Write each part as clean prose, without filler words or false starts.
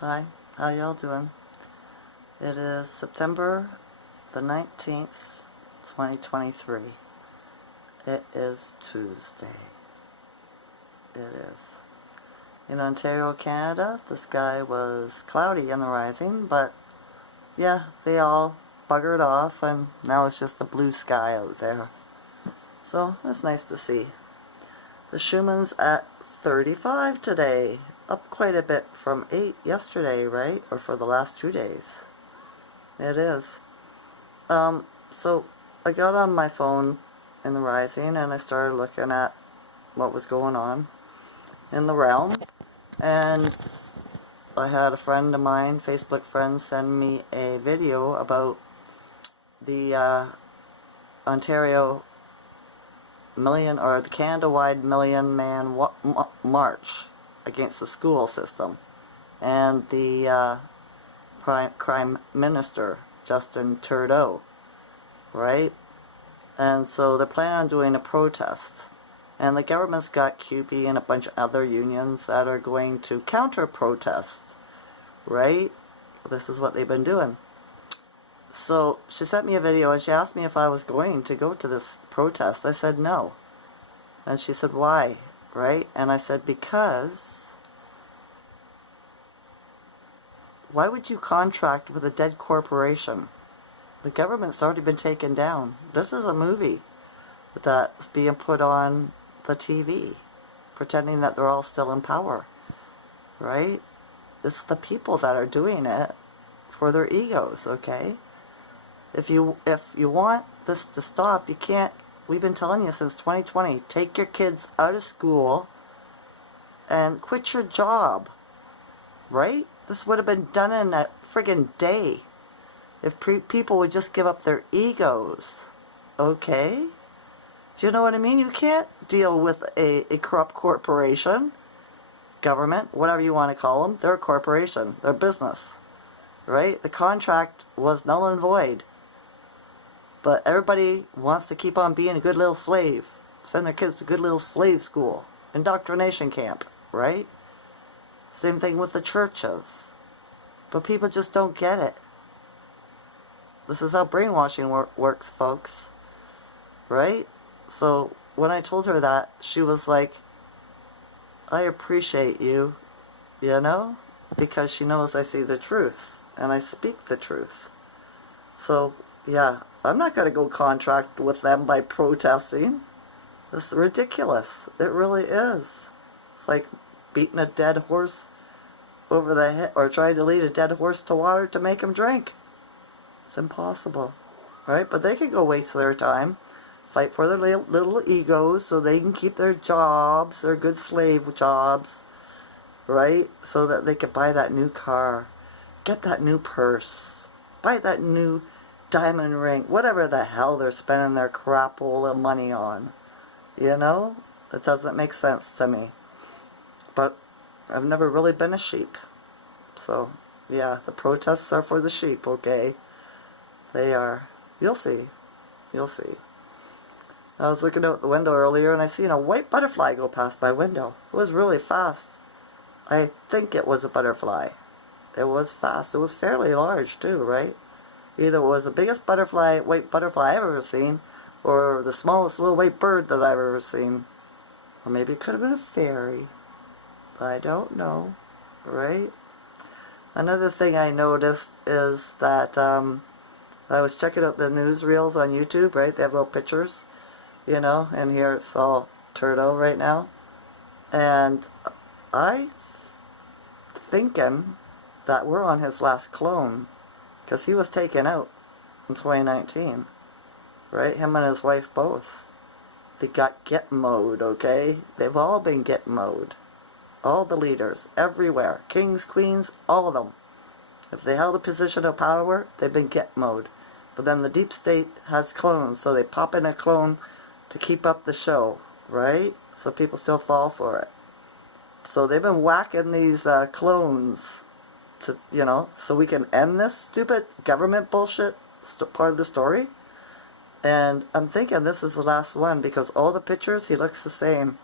Hi, how y'all doing? It is September the 19th, 2023. It is Tuesday. It is. In Ontario, Canada, the sky was cloudy in the rising, but yeah, they all buggered off and now it's just a blue sky out there. So, it's nice to see. The Schumann's at 35 today. Up quite a bit from 8 yesterday, right? Or for the last 2 days. It is. So I got on my phone in the rising and I started looking at what was going on in the realm. And I had a friend of mine, Facebook friend, send me a video about the Ontario million, or the Canada-wide million-man march against the school system. And the Prime Minister, Justin Trudeau, right? And so they're planning on doing a protest. And the government's got QP and a bunch of other unions that are going to counter-protest, right? This is what they've been doing. So she sent me a video and she asked me if I was going to go to this protest. I said no. And she said, why? Right? And I said, because why would you contract with a dead corporation? The government's already been taken down. This is a movie that's being put on the TV, pretending that they're all still in power, right? It's the people that are doing it for their egos, okay? If you want this to stop, you can't. We've been telling you since 2020, take your kids out of school and quit your job, right? This would have been done in a friggin' day if people would just give up their egos, okay? Do you know what I mean? You can't deal with a corrupt corporation, government, whatever you want to call them. They're a corporation. They're business, right? The contract was null and void. But everybody wants to keep on being a good little slave. Send their kids to good little slave school. Indoctrination camp, right? Same thing with the churches. But people just don't get it. This is how brainwashing works, folks. Right? So when I told her that, she was like, I appreciate you, you know? Because she knows I see the truth. And I speak the truth. So, yeah, I'm not going to go contract with them by protesting. It's ridiculous. It really is. It's like beating a dead horse over the head, or trying to lead a dead horse to water to make him drink. It's impossible, right? But they can go waste their time, fight for their little egos so they can keep their jobs, their good slave jobs, right? So that they can buy that new car, get that new purse, buy that new diamond ring, whatever the hell they're spending their crap hole of money on. You know? It doesn't make sense to me. But I've never really been a sheep. So, yeah, the protests are for the sheep, okay? They are. You'll see. You'll see. I was looking out the window earlier and I seen a white butterfly go past my window. It was really fast. I think it was a butterfly. It was fast. It was fairly large too, right? Either it was the biggest butterfly, white butterfly I've ever seen, or the smallest little white bird that I've ever seen. Or maybe it could have been a fairy. I don't know, right? Another thing I noticed is that I was checking out the newsreels on YouTube, right? They have little pictures, you know, and here it's all Trudeau right now. And I thinking that we're on his last clone, because he was taken out in 2019, right? Him and his wife both. They got get mode, okay? They've all been get mode. All the leaders, everywhere. Kings, queens, all of them. If they held a position of power, they've been get mode. But then the deep state has clones, so they pop in a clone to keep up the show, right? So people still fall for it. So they've been whacking these clones to, you know, so we can end this stupid government bullshit part of the story. And I'm thinking this is the last one, because all the pictures, he looks the same.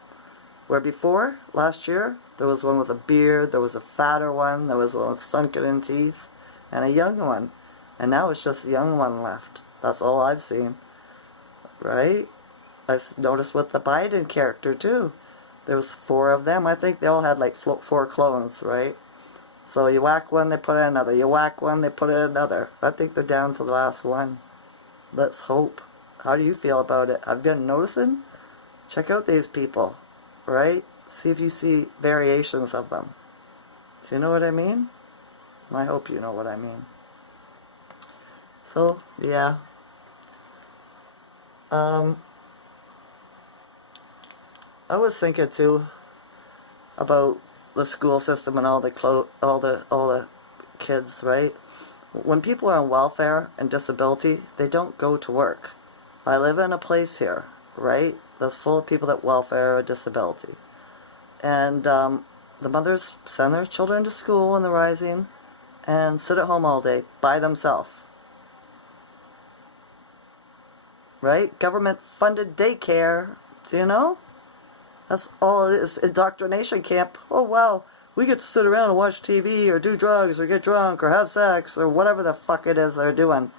Where before, last year, There was one with a beard, there was a fatter one, there was one with sunken in teeth, and a young one. And now it's just the young one left. That's all I've seen. Right? I noticed with the Biden character too. There was 4 of them. I think they all had like 4 clones, right? So you whack one, they put in another. You whack one, they put in another. I think they're down to the last one. Let's hope. How do you feel about it? I've been noticing. Check out these people, right? See if you see variations of them. Do you know what I mean? I hope you know what I mean. So, yeah. I was thinking too about the school system and all the kids, right? When people are on welfare and disability, they don't go to work. I live in a place here, right, that's full of people that welfare or disability. And the mothers send their children to school in the rising and sit at home all day by themselves. Right? Government-funded daycare. Do you know? That's all it is. Indoctrination camp. Oh, wow. We get to sit around and watch TV or do drugs or get drunk or have sex or whatever the fuck it is they're doing.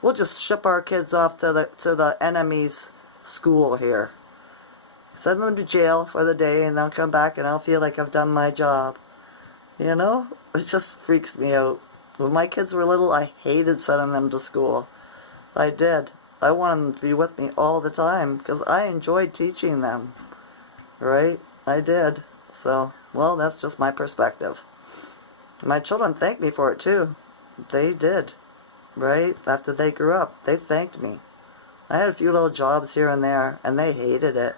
We'll just ship our kids off to the enemy's school here. Send them to jail for the day and they'll come back and I'll feel like I've done my job. You know? It just freaks me out. When my kids were little, I hated sending them to school. I did. I wanted them to be with me all the time because I enjoyed teaching them. Right? I did. So, well, that's just my perspective. My children thanked me for it too. They did. Right? After they grew up, they thanked me. I had a few little jobs here and there, and they hated it.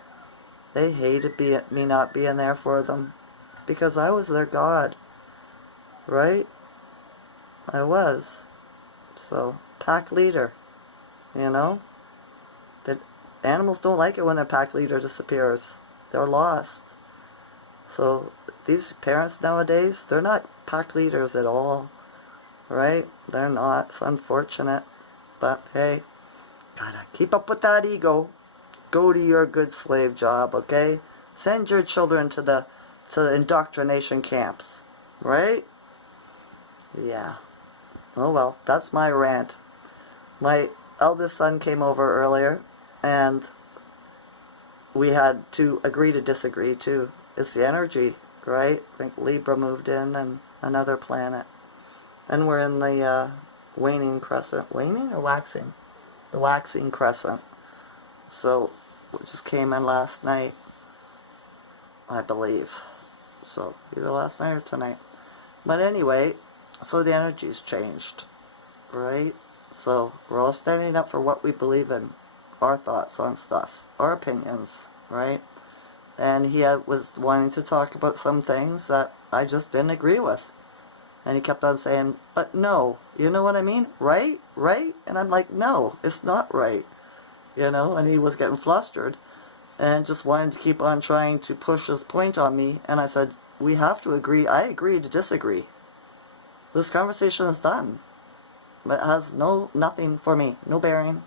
They hated me not being there for them because I was their God. Right? I was. So, pack leader. You know? The animals don't like it when their pack leader disappears. They're lost. So, these parents nowadays, they're not pack leaders at all. Right? They're not. It's unfortunate. But, hey, gotta keep up with that ego. Go to your good slave job, okay? Send your children to the indoctrination camps. Right? Yeah. Oh well, that's my rant. My eldest son came over earlier, and we had to agree to disagree too. It's the energy, right? I think Libra moved in and another planet. And we're in the waning crescent. Waning or waxing? The waxing crescent. So, we just came in last night, I believe. So, either last night or tonight. But anyway, so the energy's changed, right? So, we're all standing up for what we believe in. Our thoughts on stuff. Our opinions, right? And he was wanting to talk about some things that I just didn't agree with. And he kept on saying, but no, you know what I mean? Right? Right? And I'm like, no, it's not right. You know, and he was getting flustered and just wanted to keep on trying to push his point on me. And I said, we have to agree. I agree to disagree. This conversation is done. But it has nothing for me. No bearing.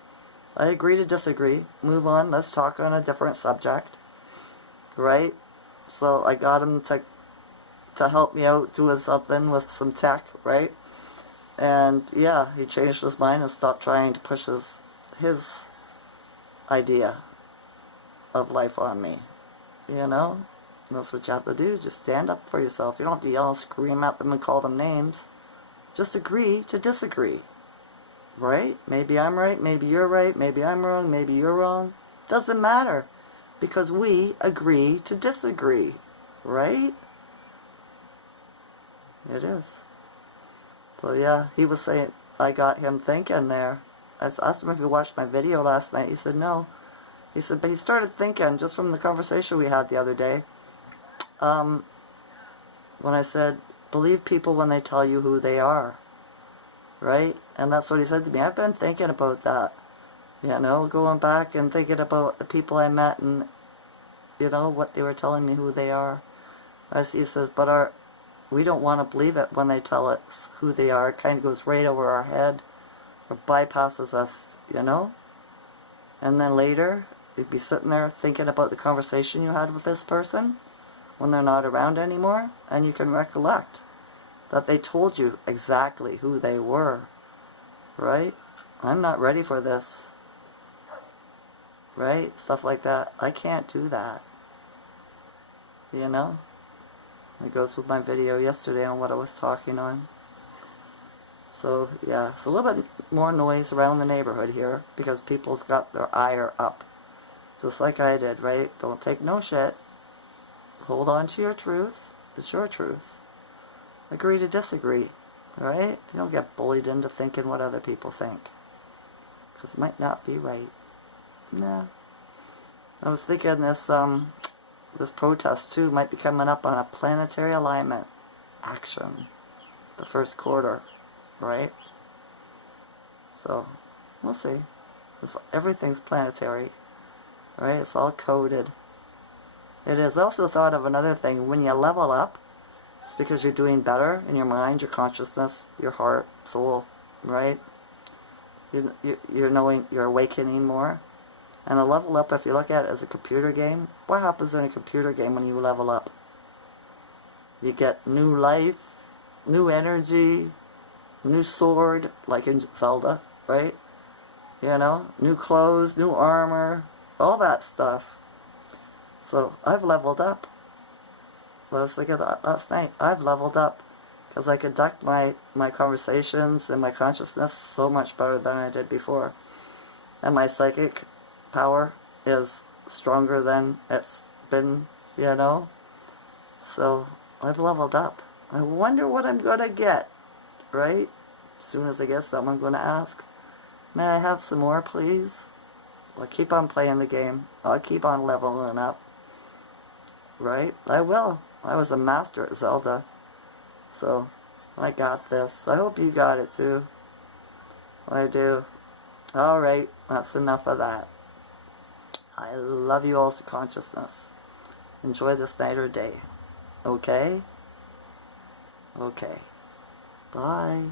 I agree to disagree. Move on. Let's talk on a different subject. Right? So I got him to help me out doing something with some tech, right? And yeah, he changed his mind and stopped trying to push his idea of life on me. You know? And that's what you have to do. Just stand up for yourself. You don't have to yell and scream at them and call them names. Just agree to disagree. Right? Maybe I'm right, maybe you're right, maybe I'm wrong, maybe you're wrong. Doesn't matter. Because we agree to disagree. Right? It is. So yeah, he was saying, I got him thinking there. I asked him if he watched my video last night. He said no. He said, but he started thinking just from the conversation we had the other day. When I said, believe people when they tell you who they are. Right? And that's what he said to me. I've been thinking about that. You know, going back and thinking about the people I met and, you know, what they were telling me who they are. As he says, but we don't want to believe it when they tell us who they are. It kind of goes right over our head or bypasses us, you know? And then later, you'd be sitting there thinking about the conversation you had with this person, when they're not around anymore, and you can recollect that they told you exactly who they were, right? I'm not ready for this, right? Stuff like that. I can't do that, you know? It goes with my video yesterday on what I was talking on. So, yeah, it's a little bit more noise around the neighborhood here because people's got their ire up. Just like I did, right? Don't take no shit. Hold on to your truth. It's your truth. Agree to disagree, right? You don't get bullied into thinking what other people think. Because it might not be right. Nah. I was thinking this protest, too, might be coming up on a planetary alignment action. The first quarter, right? So, we'll see. Everything's planetary, right? It's all coded. It is. I also thought of another thing. When you level up, it's because you're doing better in your mind, your consciousness, your heart, soul, right? You're knowing, you're awakening more. And a level up, if you look at it as a computer game, what happens in a computer game when you level up? You get new life, new energy, new sword, like in Zelda, right? You know, new clothes, new armor, all that stuff. So I've leveled up. I was thinking that last night. I've leveled up because I conduct my conversations and my consciousness so much better than I did before. And my psychic power is stronger than it's been, you know. So I've leveled up. I wonder what I'm going to get, right? As soon as I get something, I'm going to ask, may I have some more, please? I'll keep on playing the game. I'll keep on leveling up. Right? I will. I was a master at Zelda. So, I got this. I hope you got it too. I do. Alright, that's enough of that. I love you all's consciousness. Enjoy this night or day. Okay? Okay. Bye.